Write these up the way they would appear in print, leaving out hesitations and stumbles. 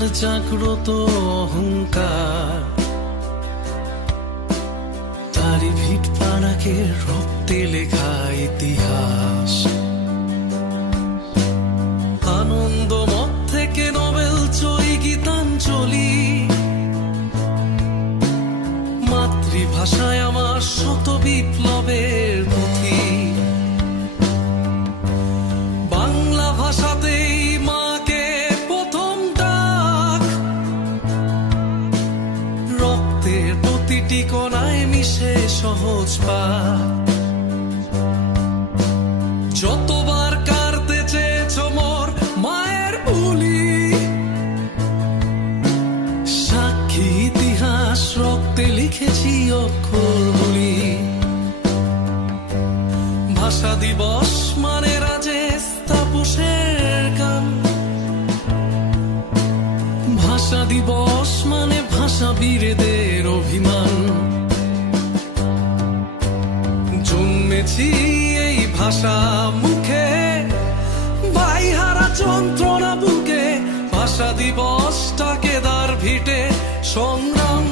আমার জাগ্রত অহংকার, তারি ভিট পাড়াকে রক্তে লেখা ইতিহাস। আনন্দমঠ থেকে নোবেল জয়ী গীতাঞ্জলি, মাতৃভাষায় আমার শত বিপ্লবের পুঁথি। বাংলা ভাষাতেই মাকে প্রথম ডাক, রক্তের প্রতিটি কণায় মিশে সহজ পাঠ। যতবার কাঁদতে চেয়েছ মোর মায়ের বুলি, সাক্ষী ইতিহাস রক্তে লিখেছি অক্ষরগুলি। ভাষা দিবস মানে রাজেশ তাপসের গান, ভাষা দিবস মানে ভাষা বীরদের অভিমান। জন্মেছি এই ভাষা মুখে, ভাই হারা যন্ত্রণা বুকে। ভাষা দিবসটাকে দ্বার ভিটে সংগ্রাম।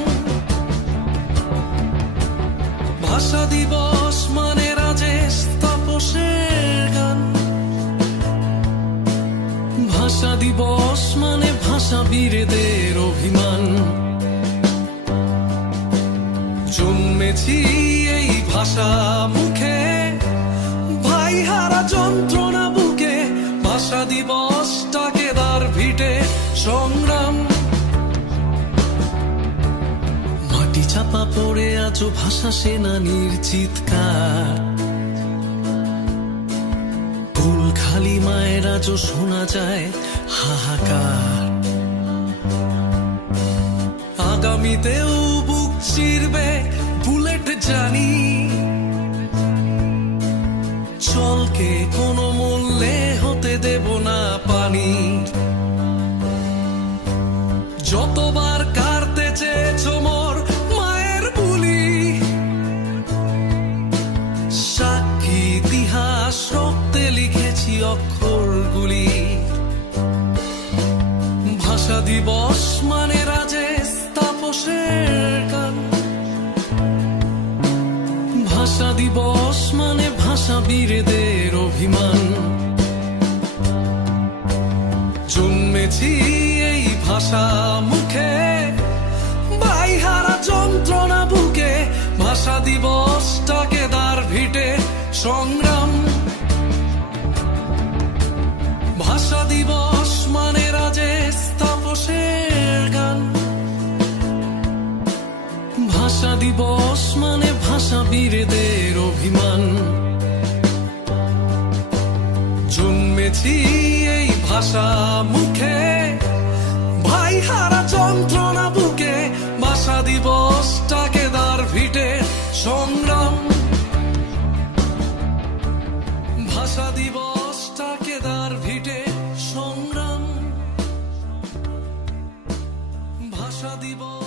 ভাষা দিবস মানে রাজেশ তাপসের গান, ভাষা দিবস মানে ভাষা বীরদের অভিমান। জন্মেছি এই ভাষা মুখে, ভাই হারা যন্ত্রণা বুকে। ভাষা দিবসটাকে দ্বার ভিটে সংগ্রাম। মাটি চাপা পড়ে আছো ভাষা সেনানীর চিৎকার, খালি মায়ের আজও শোনা যায় হাহাকার। আগামীতেও বুক চিরবে বুলেট জানি, জলকে কোনো মূল্যে হতে দেব না পানি। যতবার কাঁদতে চেয়েছ মোর মায়ের বুলি, সাক্ষী ইতিহাস রক্তে লিখেছি অক্ষরগুলি। ভাষা দিবস মানে রাজেশ তাপসের গান, ভাষা দিবস মানে ভাষা বীরদের অভিমান। জন্মেছি এই ভাষা মুখে, ভাই হারা যন্ত্রণা বুকে। ভাষা দিবসটাকে দ্বার ভিটে সংগ্রাম। ভাষা দিবস মানে রাজেশ তাপসের গান, ভাষা দিবস মানে ভাষা বীরদের অভিমান। জন্মেছি এই ভাষা মুখে, ভাই হারা যন্ত্রণা বুকে। ভাষা দিবসটাকে দ্বার ভিটে সংগ্রাম। ভাষা দিবসটাকে দ্বার ভিটে সংগ্রাম। ভাষা দিবস।